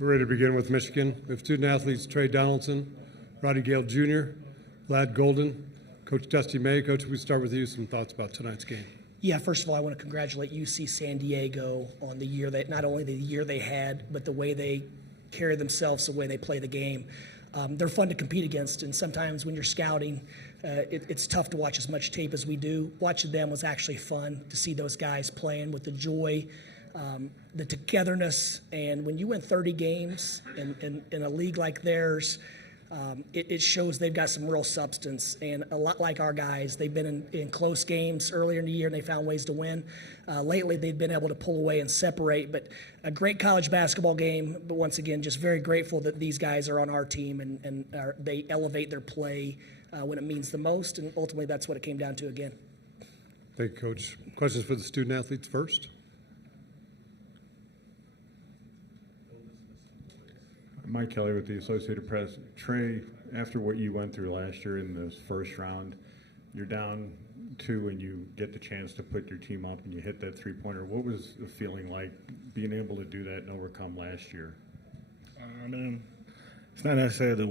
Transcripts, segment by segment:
We're ready to begin with Michigan. We have student athletes Trey Donaldson, Roddy Gale Jr., Lad Golden, Coach Dusty May. Coach, we start with you. Some thoughts about tonight's game. Yeah, first of all, I want to congratulate UC San Diego on the year that not only the year they had, but the way they carry themselves, the way they play the game. They're fun to compete against, and sometimes when you're scouting, it's tough to watch as much tape as we do. Watching them was actually fun to see those guys playing with the joy, the togetherness, and when you win 30 games in a league like theirs, it shows they've got some real substance, and a lot like our guys. They've been in close games earlier in the year, and they found ways to win. Lately, they've been able to pull away and separate, but a great college basketball game. But once again, just very grateful that these guys are on our team, and they elevate their play when it means the most, and ultimately that's what it came down to again. Thank you, Coach. Questions for the student athletes first? Mike Kelly with the Associated Press. Trey, after what you went through last year in this first round, you're down 2 and you get the chance to put your team up and you hit that three-pointer. What was the feeling like being able to do that and overcome last year? It's not necessarily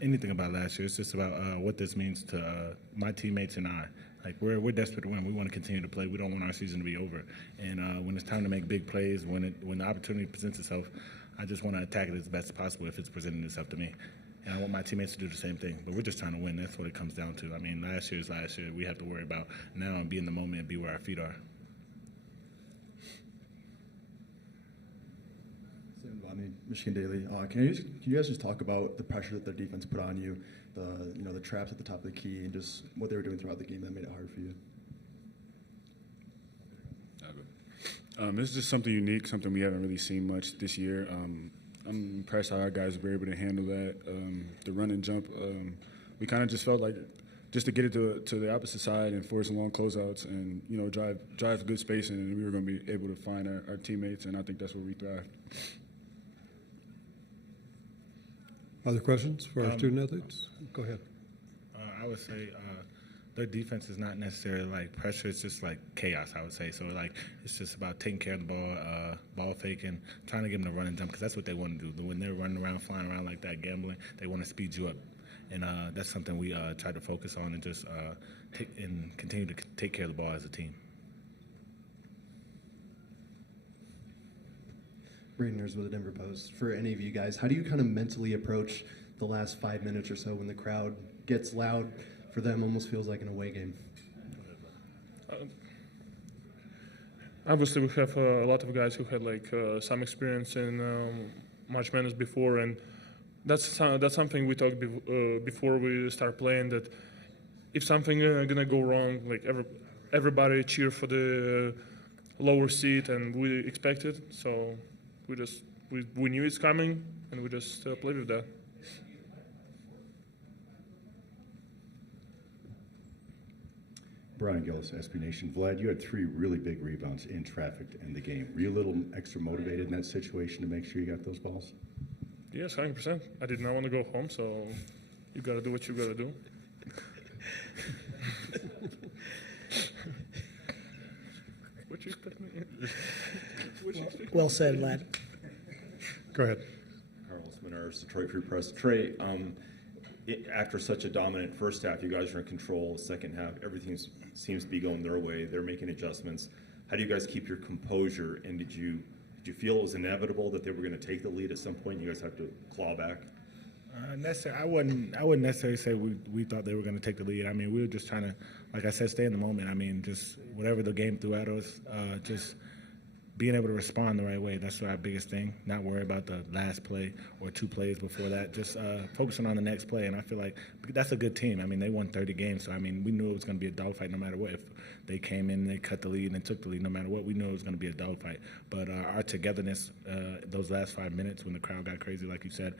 anything about last year. It's just about what this means to my teammates and I. Like we're desperate to win. We want to continue to play. We don't want our season to be over. And when it's time to make big plays, when the opportunity presents itself, I just want to attack it as best as possible if it's presenting itself to me. And I want my teammates to do the same thing. But we're just trying to win. That's what it comes down to. I mean, last year is last year. We have to worry about now and be in the moment and be where our feet are. Sam Vani, Michigan Daily. Can you guys just talk about the pressure that their defense put on you, the traps at the top of the key, and just what they were doing throughout the game that made it hard for you? This is just something unique, something we haven't really seen much this year. I'm impressed how our guys were able to handle that. The run and jump, we kind of just felt like just to get it to the opposite side and force long closeouts and drive good spacing, and we were going to be able to find our teammates, and I think that's where we thrived. Other questions for our student athletes? Go ahead. I would say their defense is not necessarily like pressure. It's just like chaos, I would say. So, it's just about taking care of the ball, ball faking, trying to get them to run and jump because that's what they want to do. When they're running around, flying around like that, gambling, they want to speed you up. And that's something we try to focus on and just continue to take care of the ball as a team. Bradeners with the Denver Post. For any of you guys, how do you kind of mentally approach the last 5 minutes or so when the crowd gets loud? For them, almost feels like an away game. Obviously, we have a lot of guys who had some experience in March Madness before, and that's something we talked before we start playing. That if something gonna go wrong, everybody cheer for the lower seed, and we expect it. So we knew it's coming, and we just play with that. Brian Gillis, SB Nation. Vlad, you had 3 really big rebounds in traffic in the game. Were you a little extra motivated in that situation to make sure you got those balls? Yes, 100%. I did not want to go home, so you got to do what you got to do. What you expect me? Well said, lad. Go ahead. Carlos Menars, Detroit Free Press. Trey, after such a dominant first half, you guys are in control. Second half, everything seems to be going their way. They're making adjustments. How do you guys keep your composure? And did you feel it was inevitable that they were going to take the lead at some point? You guys have to claw back. I wouldn't necessarily say we thought they were going to take the lead. I mean, we were just trying to, like I said, stay in the moment. I mean, just whatever the game threw at us, just being able to respond the right way. That's our biggest thing. Not worry about the last play or 2 plays before that. Just focusing on the next play. And I feel like that's a good team. I mean, they won 30 games. So, I mean, we knew it was going to be a dogfight no matter what. If they came in, they cut the lead and took the lead no matter what, we knew it was going to be a dogfight. But our togetherness, those last 5 minutes when the crowd got crazy, like you said,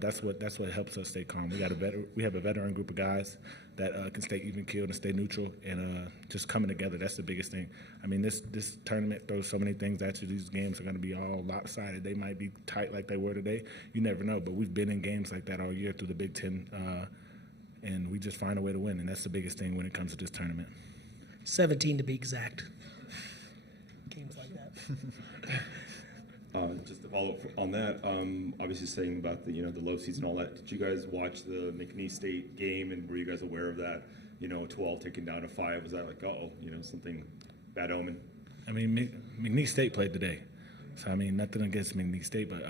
that's what helps us stay calm. We have a veteran group of guys that can stay even-keeled and stay neutral and just coming together. That's the biggest thing. I mean, this tournament throws so many things at you. These games are going to be all lopsided. They might be tight like they were today. You never know. But we've been in games like that all year through the Big Ten, and we just find a way to win. And that's the biggest thing when it comes to this tournament. 17 to be exact. Games like that. Just to follow up on that, obviously saying about the the low season and all that. Did you guys watch the McNeese State game, and were you guys aware of that? 12 taken down to 5. Was that like something bad omen? I mean, McNeese State played today, so I mean nothing against McNeese State, but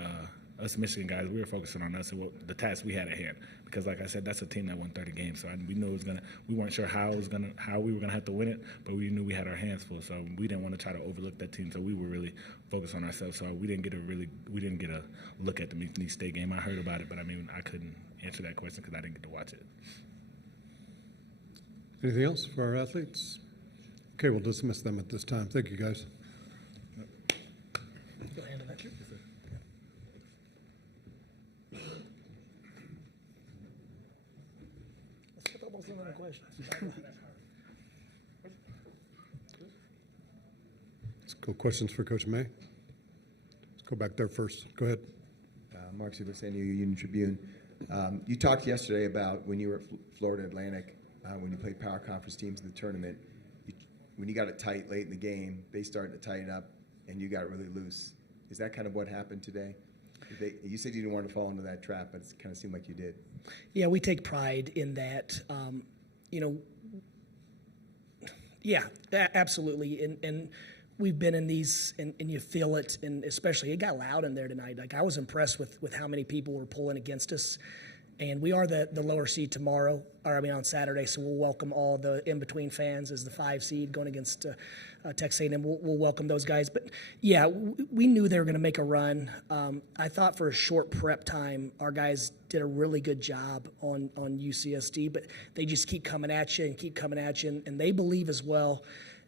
us Michigan guys, we were focusing on us and the task we had at hand. Because like I said, that's a team that won 30 games, so we knew it was gonna. We weren't sure how we were gonna have to win it, but we knew we had our hands full, so we didn't want to try to overlook that team. So we were really focused on ourselves. So we didn't get a look at the McNeese State game. I heard about it, but I mean I couldn't answer that question because I didn't get to watch it. Anything else for our athletes? Okay, we'll dismiss them at this time. Thank you, guys. Go ahead and let's get almost another questions. Let's go questions for Coach May. Let's go back there first. Go ahead. Mark Zuber, San Diego Union Tribune. You talked yesterday about when you were at Florida Atlantic, when you played power conference teams in the tournament, when you got it tight late in the game, they started to tighten up, and you got really loose. Is that kind of what happened today? You said you didn't want to fall into that trap, but it kind of seemed like you did. Yeah, we take pride in that. Yeah, absolutely. And we've been in these, and you feel it, and especially it got loud in there tonight. Like I was impressed with how many people were pulling against us. And we are the lower seed tomorrow, on Saturday, so we'll welcome all the in-between fans as the 5 seed going against Texas A&M. We'll welcome those guys. But, yeah, we knew they were going to make a run. I thought for a short prep time, our guys did a really good job on UCSD, but they just keep coming at you, and they believe as well.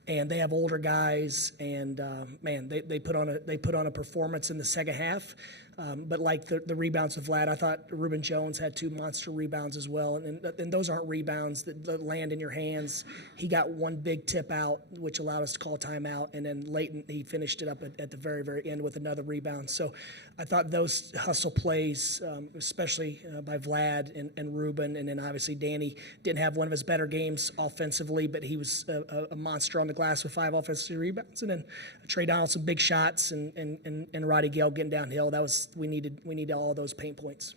And they have older guys, and man, they put on a performance in the second half. But like the rebounds of Vlad, I thought Reuben Jones had 2 monster rebounds as well, and those aren't rebounds that land in your hands. He got one big tip out, which allowed us to call timeout, and then Leighton, he finished it up at the very, very end with another rebound. So I thought those hustle plays, especially by Vlad and Reuben, and then obviously Danny didn't have one of his better games offensively, but he was a monster on the glass with 5 offensive rebounds, and then Trey Donaldson big shots, and Roddy Gale getting downhill. That was we needed all of those paint points.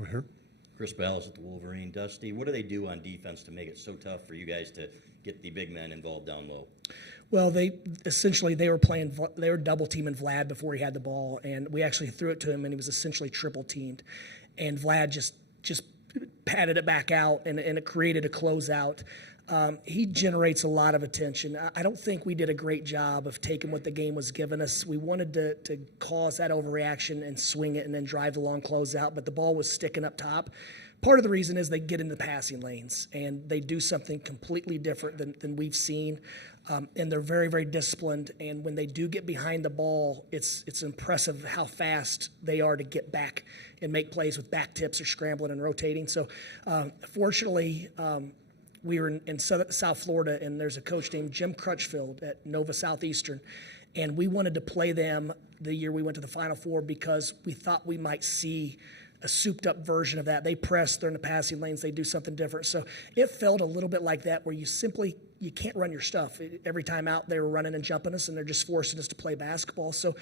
Over here. Chris Ballas at the Wolverine. Dusty, what do they do on defense to make it so tough for you guys to get the big men involved down low? Well, they were double teaming Vlad before he had the ball, and we actually threw it to him, and he was essentially triple teamed, and Vlad just patted it back out, and it created a closeout. He generates a lot of attention. I don't think we did a great job of taking what the game was giving us. We wanted to cause that overreaction and swing it and then drive the long closeout, but the ball was sticking up top. Part of the reason is they get in the passing lanes, and they do something completely different than we've seen. And they're very, very disciplined. And when they do get behind the ball, it's impressive how fast they are to get back and make plays with back tips or scrambling and rotating. So fortunately, we were in South Florida, and there's a coach named Jim Crutchfield at Nova Southeastern, and we wanted to play them the year we went to the Final Four because we thought we might see a souped-up version of that. They press, they're in the passing lanes, they do something different. So it felt a little bit like that where you can't run your stuff. Every time out, they were running and jumping us, and they're just forcing us to play basketball. So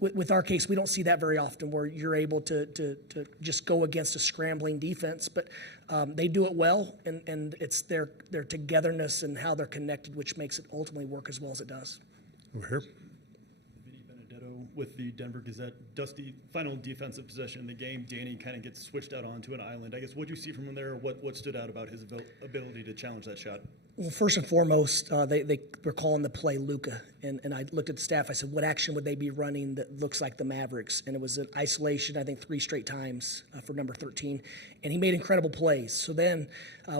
with our case, we don't see that very often where you're able to just go against a scrambling defense. But they do it well, and it's their togetherness and how they're connected, which makes it ultimately work as well as it does. Over here. With the Denver Gazette. Dusty, final defensive possession in the game, Danny kind of gets switched out onto an island. I guess what do you see from him there? What stood out about his ability to challenge that shot? Well, first and foremost, they were calling the play Luka, and I looked at the staff. I said, what action would they be running that looks like the Mavericks? And it was an isolation, I think 3 straight times for number 13, and he made incredible plays. So then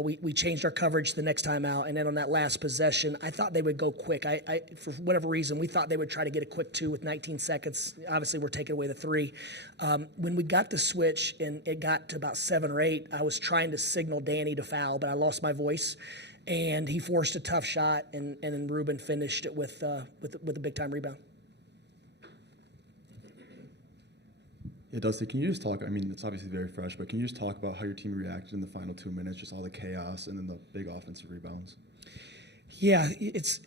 we changed our coverage the next time out, and then on that last possession, I thought they would go quick. I for whatever reason, we thought they would try to get a quick 2 with 19 seconds. Obviously, we're taking away the 3. When we got the switch and it got to about 7 or 8, I was trying to signal Danny to foul, but I lost my voice. And he forced a tough shot, and then Reuben finished it with a big-time rebound. Yeah, Dusty, can you just talk, it's obviously very fresh, but can you just talk about how your team reacted in the final 2 minutes, just all the chaos and then the big offensive rebounds? Yeah, it's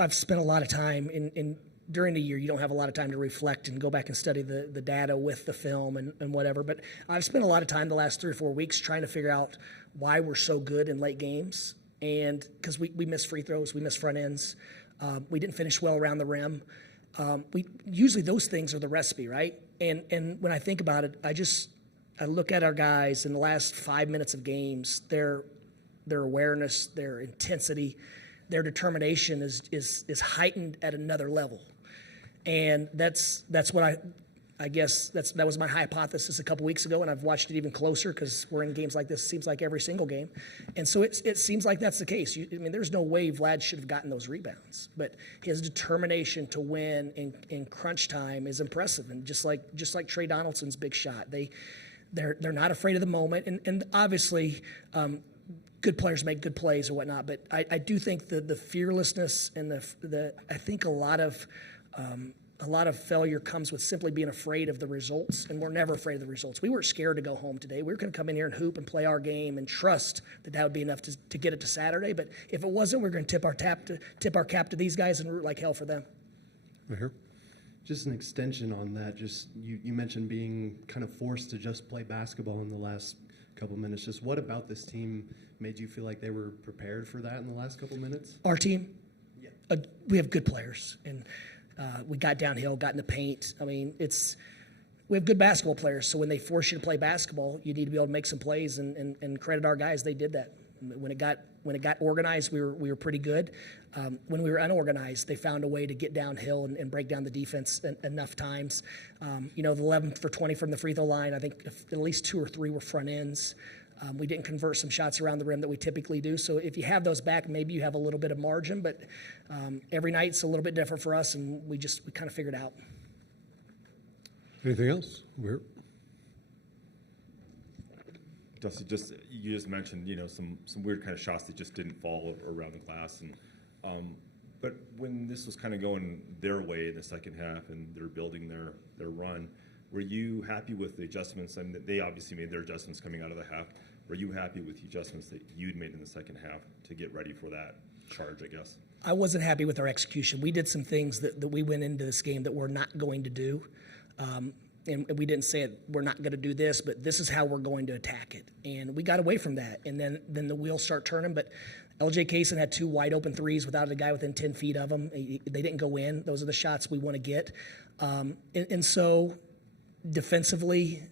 I've spent a lot of time in during the year, you don't have a lot of time to reflect and go back and study the data with the film and whatever. But I've spent a lot of time the last 3 or 4 weeks trying to figure out why we're so good in late games. And because we miss free throws, we miss front ends, we didn't finish well around the rim. Usually those things are the recipe, right? And when I think about it, I look at our guys in the last 5 minutes of games, their awareness, their intensity, their determination is heightened at another level. And that's what I guess that was my hypothesis a couple weeks ago, and I've watched it even closer because we're in games like this, it seems like every single game. And so it seems like that's the case. I mean, there's no way Vlad should have gotten those rebounds, but his determination to win in crunch time is impressive. And just like Trey Donaldson's big shot, they're not afraid of the moment. And obviously, good players make good plays or whatnot, but I do think the fearlessness and I think a lot of failure comes with simply being afraid of the results, and we're never afraid of the results. We weren't scared to go home today. We were going to come in here and hoop and play our game and trust that would be enough to get it to Saturday. But if it wasn't, we're going to tip our cap to these guys and root like hell for them. Right here. Just an extension on that, just you mentioned being kind of forced to just play basketball in the last couple minutes. Just what about this team made you feel like they were prepared for that in the last couple minutes? Our team? Yeah. We have good players, and we got downhill, got in the paint. I mean, we have good basketball players, so when they force you to play basketball, you need to be able to make some plays, and credit our guys, they did that. When it got organized, we were pretty good. When we were unorganized, they found a way to get downhill and break down the defense enough times. The 11 for 20 from the free throw line, I think at least 2 or 3 were front ends. We didn't convert some shots around the rim that we typically do. So if you have those back, maybe you have a little bit of margin, but every night's a little bit different for us, and we kind of figured it out. Anything else? We're Dusty, you just mentioned some weird kind of shots that just didn't fall around the glass, and but when this was kind of going their way in the second half and they're building their run, were you happy with the adjustments? And they obviously made their adjustments coming out of the half. Were you happy with the adjustments that you'd made in the second half to get ready for that charge, I guess? I wasn't happy with our execution. We did some things that we went into this game that we're not going to do. And we didn't say we're not going to do this, but this is how we're going to attack it. And we got away from that. And then the wheels start turning. But LJ Kaysen had 2 wide open threes without a guy within 10 feet of him. They didn't go in. Those are the shots we want to get. And so defensively,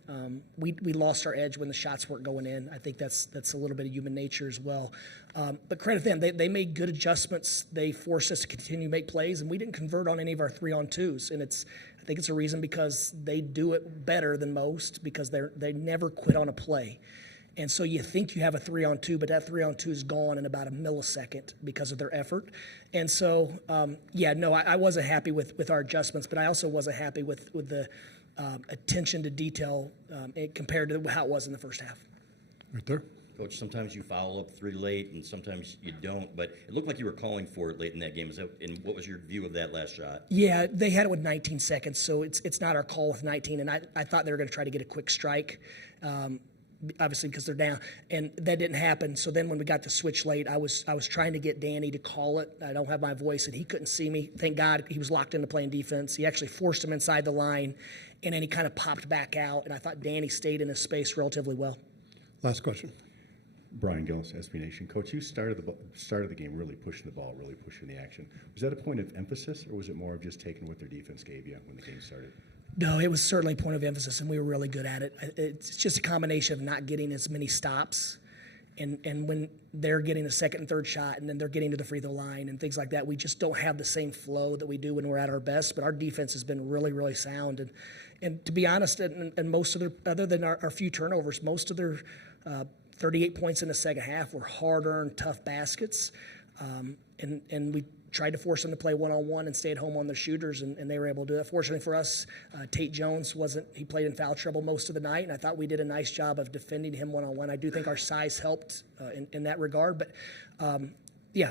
we lost our edge when the shots weren't going in. I think that's a little bit of human nature as well. But credit them. They made good adjustments. They forced us to continue to make plays, and we didn't convert on any of our 3-on-2s. And I think it's a reason because they do it better than most because they never quit on a play. And so you think you have a 3-on-2, but that 3-on-2 is gone in about a millisecond because of their effort. And so, I wasn't happy with our adjustments, but I also wasn't happy with the attention to detail compared to how it was in the first half. right there. Coach, sometimes you foul up 3 late, and sometimes you don't. But it looked like you were calling for it late in that game. And what was your view of that last shot? Yeah, they had it with 19 seconds, so it's not our call with 19. And I thought they were going to try to get a quick strike, obviously because they're down, and that didn't happen. So then when we got the switch late, I was trying to get Danny to call it. I don't have my voice, and he couldn't see me. Thank God he was locked into playing defense. He actually forced him inside the line, and then he kind of popped back out. And I thought Danny stayed in his space relatively well. Last question. Brian Gillis, SB Nation. Coach, you started the game really pushing the ball, really pushing the action. Was that a point of emphasis, or was it more of just taking what their defense gave you when the game started? No, it was certainly a point of emphasis, and we were really good at it. It's just a combination of not getting as many stops, and when they're getting the second and third shot, and then they're getting to the free throw line and things like that, we just don't have the same flow that we do when we're at our best. But our defense has been really, really sound, and to be honest, and most of their, other than our few turnovers, most of their 38 points in the second half were hard-earned, tough baskets, and we tried to force them to play one-on-one and stay at home on their shooters, and they were able to do that. Fortunately for us, Tate Jones he played in foul trouble most of the night, and I thought we did a nice job of defending him one-on-one. I do think our size helped in that regard, but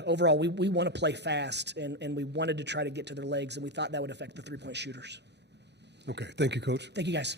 overall, we want to play fast, and we wanted to try to get to their legs, and we thought that would affect the three-point shooters. Okay, thank you, Coach. Thank you, guys.